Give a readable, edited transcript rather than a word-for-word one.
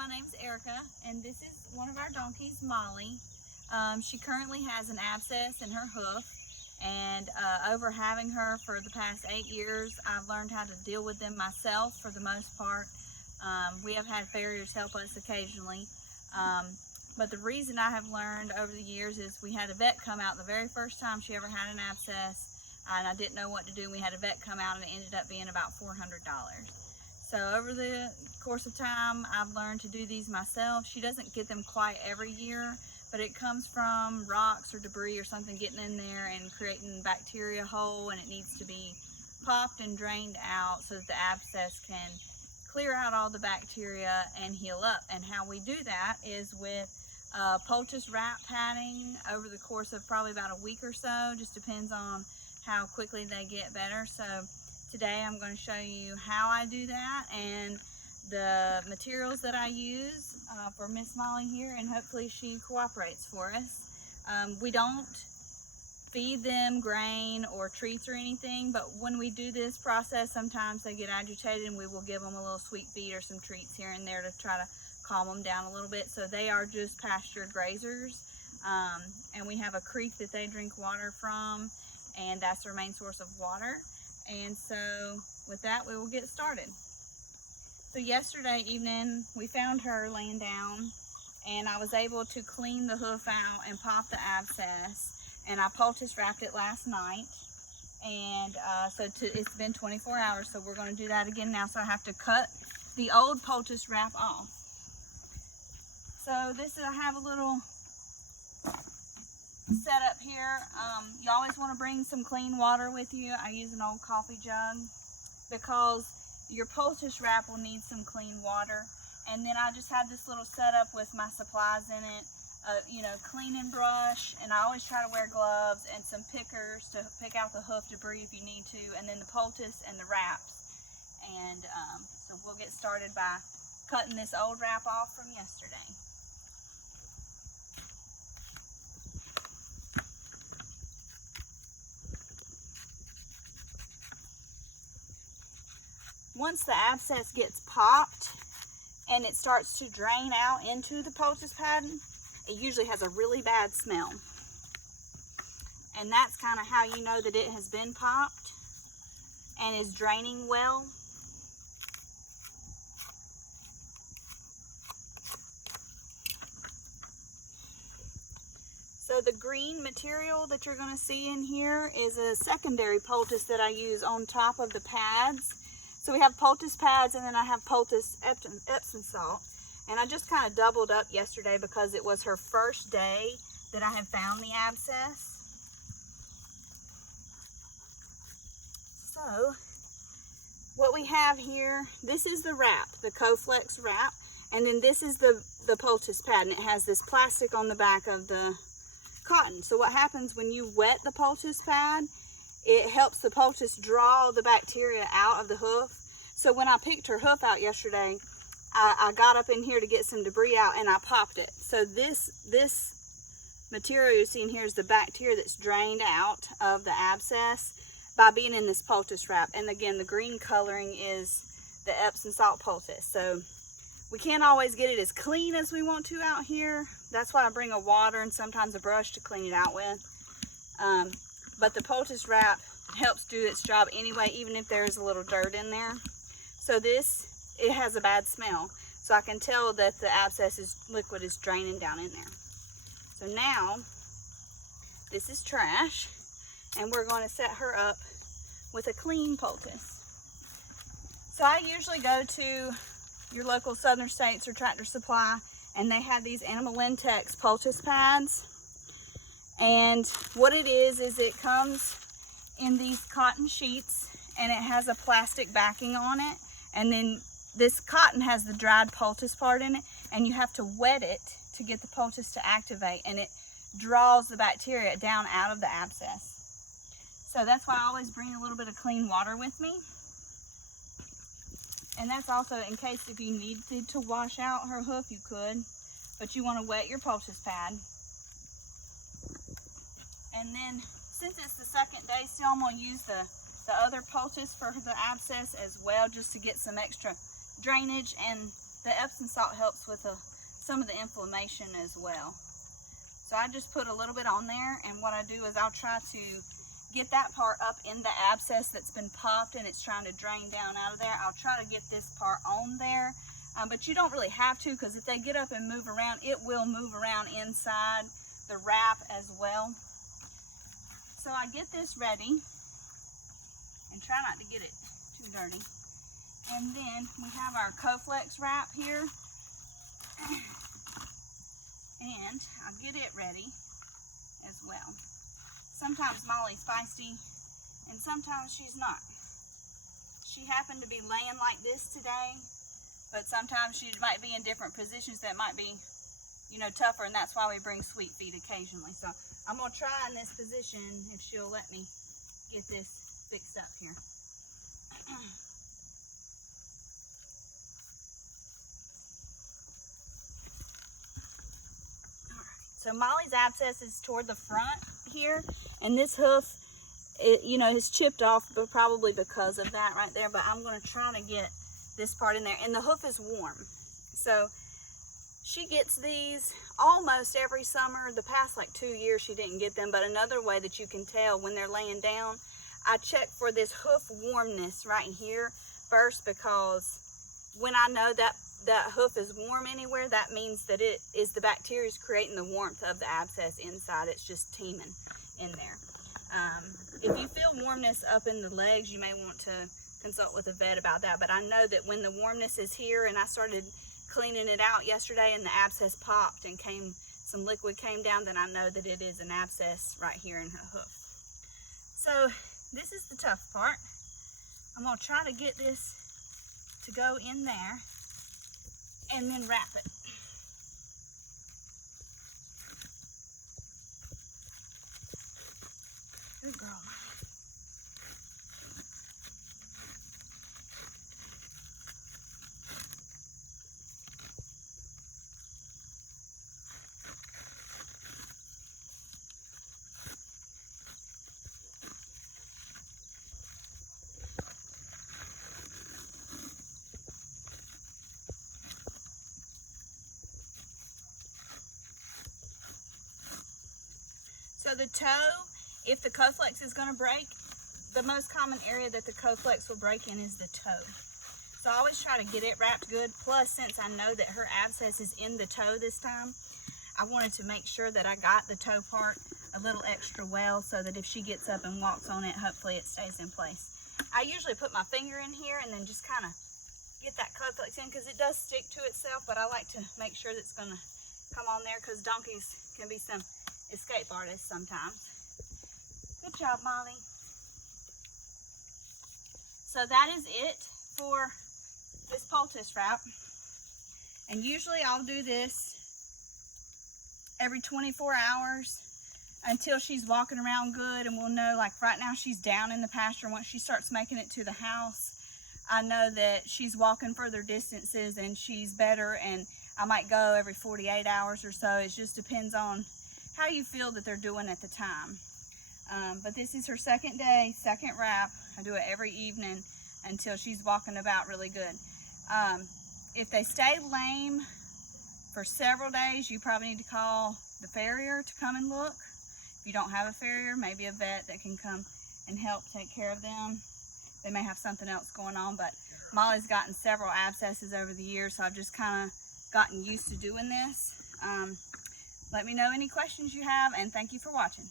my name's Erica, and this is one of our donkeys, Molly. She currently has an abscess in her hoof, and over having her for the past 8 years, I've learned how to deal with them myself for the most part. We have had farriers help us occasionally, but the reason I have learned over the years is we had a vet come out the very first time she ever had an abscess, and I didn't know what to do. We had a vet come out, and it ended up being about $400. So over the course of time, I've learned to do these myself. She doesn't get them quite every year, but it comes from rocks or debris or something getting in there and creating bacteria hole, and it needs to be popped and drained out so that the abscess can clear out all the bacteria and heal up. And how we do that is with poultice wrap padding over the course of probably about a week or so. Just depends on how quickly they get better. So today I'm going to show you how I do that and the materials that I use for Miss Molly here, and hopefully she cooperates for us. We don't feed them grain or treats or anything, but when we do this process, sometimes they get agitated and we will give them a little sweet feed or some treats here and there to try to calm them down a little bit. So they are just pasture grazers, and we have a creek that they drink water from, and that's their main source of water. And so with that, we will get started. So yesterday evening, we found her laying down, and I was able to clean the hoof out and pop the abscess, and I poultice wrapped it last night. And it's been 24 hours, so we're going to do that again now. So I have to cut the old poultice wrap off. So this is, I have a little setup here. You always want to bring some clean water with you. I use an old coffee jug because your poultice wrap will need some clean water. And then I just have this little setup with my supplies in it, cleaning brush, and I always try to wear gloves and some pickers to pick out the hoof debris if you need to, and then the poultice and the wraps. And so we'll get started by cutting this old wrap off from yesterday. Once the abscess gets popped and it starts to drain out into the poultice pad, it usually has a really bad smell. And that's kind of how you know that it has been popped and is draining well. So the green material that you're going to see in here is a secondary poultice that I use on top of the pads. So we have poultice pads, and then I have poultice Epsom salt. And I just kind of doubled up yesterday because it was her first day that I had found the abscess. So what we have here, this is the wrap, the Coflex wrap. And then this is the poultice pad, and it has this plastic on the back of the cotton. So what happens when you wet the poultice pad, it helps the poultice draw the bacteria out of the hoof. So when I picked her hoof out yesterday, I got up in here to get some debris out, and I popped it. So this material you see in here is the bacteria that's drained out of the abscess by being in this poultice wrap. And again, the green coloring is the Epsom salt poultice. So we can't always get it as clean as we want to out here. That's why I bring a water and sometimes a brush to clean it out with. But the poultice wrap helps do its job anyway, even if there's a little dirt in there. So it has a bad smell. So I can tell that the abscess liquid is draining down in there. So now, this is trash, and we're going to set her up with a clean poultice. So I usually go to your local Southern States or Tractor Supply, and they have these Animal Intex poultice pads. And what it is it comes in these cotton sheets, and it has a plastic backing on it. And then this cotton has the dried poultice part in it, and you have to wet it to get the poultice to activate, and it draws the bacteria down out of the abscess. So that's why I always bring a little bit of clean water with me. And that's also in case if you needed to wash out her hoof, you could, but you want to wet your poultice pad. And then since it's the second day still, I'm going to use the other poultice for the abscess as well, just to get some extra drainage and the Epsom salt helps with some of the inflammation as well. So I just put a little bit on there, and what I do is I'll try to get that part up in the abscess that's been popped and it's trying to drain down out of there. I'll try to get this part on there, but you don't really have to, because if they get up and move around, it will move around inside the wrap as well. So I get this ready and try not to get it too dirty. And then we have our Coflex wrap here. And I'll get it ready as well. Sometimes Molly's feisty and sometimes she's not. She happened to be laying like this today, but sometimes she might be in different positions that might be, you know, tougher, and that's why we bring Sweet Feet occasionally. So I'm gonna try in this position if she'll let me get this fixed up here. So Molly's abscess is toward the front here, and this hoof, you know, is chipped off, but probably because of that right there. But I'm going to try to get this part in there, and the hoof is warm. So she gets these almost every summer. The past like 2 years she didn't get them, but another way that you can tell when they're laying down, I check for this hoof warmness right here first, because when I know that hoof is warm anywhere, that means that it is the bacteria is creating the warmth of the abscess inside. It's just teeming in there. If you feel warmness up in the legs, you may want to consult with a vet about that. But I know that when the warmness is here, and I started cleaning it out yesterday and the abscess popped and some liquid came down, then I know that it is an abscess right here in her hoof. So this is the tough part. I'm going to try to get this to go in there and then wrap it. Good girl, Molly. So the toe, if the Coflex is going to break, the most common area that the Coflex will break in is the toe. So I always try to get it wrapped good. Plus, since I know that her abscess is in the toe this time, I wanted to make sure that I got the toe part a little extra well, so that if she gets up and walks on it, hopefully it stays in place. I usually put my finger in here and then just kind of get that Coflex in, because it does stick to itself, but I like to make sure that it's going to come on there, because donkeys can be some escape artists sometimes. Good job, Molly. So that is it for this poultice wrap. And usually I'll do this every 24 hours until she's walking around good, and we'll know, like right now she's down in the pasture. Once she starts making it to the house, I know that she's walking further distances and she's better, and I might go every 48 hours or so. It just depends on how you feel that they're doing at the time. But this is her second day, second wrap. I do it every evening until she's walking about really good. If they stay lame for several days, you probably need to call the Ferrier to come and look. If you don't have a Ferrier, maybe a vet that can come and help take care of them. They may have something else going on, but Molly's gotten several abscesses over the years, so I've just kind of gotten used to doing this. Let me know any questions you have, and thank you for watching.